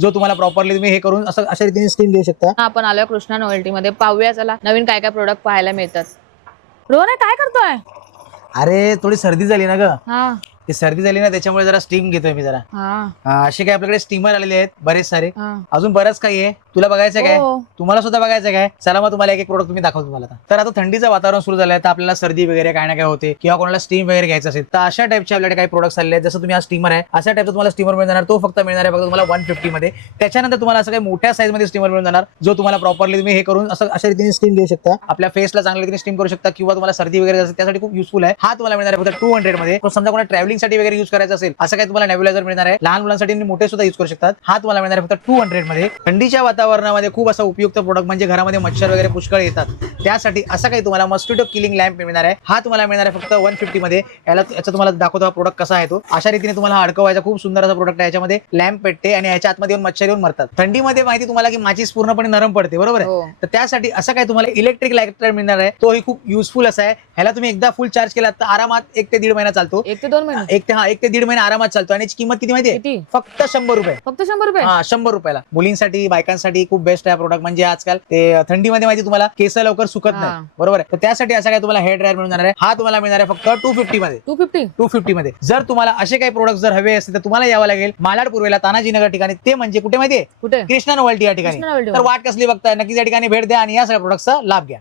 जो तुम्हाला प्रॉपरली तुम्ही हे करून असं अशा रीतीने स्टीम देऊ शकता. आपण आलोय कृष्णा नोवेल्टी मध्ये. पाहूया चला नवीन काय काय प्रोडक्ट पाहायला मिळतात. रोहन काय करतोय? अरे थोडी सर्दी झाली ना ग. हा. ती सर्दी झाली ना त्याच्यामुळे जरा स्टीम घेतोय मी जरा. हा. हा, असे काय आपल्याकडे स्टीमर आलेले आहेत बरेच सारे. हा. अजून बरंच काही आहे. तुला बघायचं काय? हो. तुम्हाला सुद्धा बघायचं काय? चला मग तुम्हाला एक एक प्रोडक्ट तुम्ही दाखवतो तुम्हाला आता. तर आता थंडीचं वातावरण सुरू झालंय तर आपल्याला सर्दी वगैरे काय ना काय होते किंवा कोणाला स्टीम वगैरे घ्यायचं असेल तर अशा टाईपचे आपल्याकडे काही प्रोडक्ट्स आलेले आहेत. जसं तुम्ही हा स्टीमर आहे अशा टाईपचा तुम्हाला स्टीमर मिळून जाणार. तो फक्त मिळणार आहे फक्त तुम्हाला वन फिफ्टी मध्ये. त्याच्यानंतर तुम्हाला असं काही मोठ्या साईजमध्ये स्टीमर मिळून जाणार जो तुम्हाला प्रॉपरली तुम्ही हे करून असं अशा रीतीने स्टीम देऊ शकता. आपल्या फेसला चांगल्या रीतीने स्टीम करू शकता किंवा तुम्हाला सर्दी वगैरे असेल त्यासाठी खूप युजफुल आहे. हा तुम्हाला मिळणार आहे फक्त टू हंड्रेडमध्ये. तो समजा कोणा ट्रॅव्हलिंग साठी वगैरे युज करायचं असेल असं काही तुम्हाला नेब्युलायझर मिळणार आहे? लहान मुलांसाठी मोठे सुद्धा युज करू शकतात. हा तुम्हाला मिळणार आहे फक्त टू हंड्रेडमध्ये. थंडीच्या वातावरणामध्ये खूप असं उपयुक्त प्रोडक्ट म्हणजे घरामध्ये मच्छर वगैरे पुष्कळ येतात. त्यासाठी असं काही तुम्हाला मस्किटो किलिंग लॅम्प मिळणार आहे. हा तुम्हाला मिळणार आहे फक्त वन फिफ्टी मध्ये. याला याचा तुम्हाला दाखवतो हा प्रोडक्ट कसा आहे तो. अशा रीतीने तुम्हाला हा अडकवायचा खूप सुंदर असा प्रोडक्ट आहे. याच्यामध्ये लॅम्प पेटते आणि याच्या आतमध्ये येऊन मच्छर येऊन मरतात. थंडीमध्ये माहिती तुम्हाला की माचीस पूर्णपणे नरम पडते बरोबर आहे? हो. तर त्यासाठी असं काय तुम्हाला इलेक्ट्रिक लायटर मिळणार आहे तोही खूप युजफुल असा आहे. ह्याला तुम्ही एकदा फुल चार्ज केला तर आरामात एक ते दीड महिना चालतो. एक ते दोन महिने. एक ते हा एक ते दीड महिना आरामात चालतो. आणि याची किंमत किती माहिती आहे किती? फक्त शंभर रुपये. फक्त शंभर रुपये? हा शंभर रुपयाला. मुलींसाठी बायकांसाठी खूप बेस्ट आहे प्रोडक्ट म्हणजे आजकाल ते थंडीमध्ये माहिती तुम्हाला केस लवकर सुकत हा. नाही बरोबर आहे? तर त्यासाठी असं काय तुम्हाला हेअर ड्रायर मिळणार आहे. हा तुम्हाला मिळणार आहे फक्त टू फिफ्टी मध्ये. टू फिफ्टी टू फिफ्टी मध्ये. जर तुम्हाला असे काही प्रोडक्ट जर हवे असतील तर तुम्हाला यावं लागेल मालाड पूर्वेला तानाजीनगर ठिकाणी. ते म्हणजे कुठे माहितीये? कुठे? कृष्णा नोव्हल्टी या ठिकाणी. कृष्णा नोव्हेल्टी तर वाट कसली बघताय? नक्कीच या ठिकाणी भेट द्या आणि या सगळ्या प्रोडक्टचा लाभ घ्या.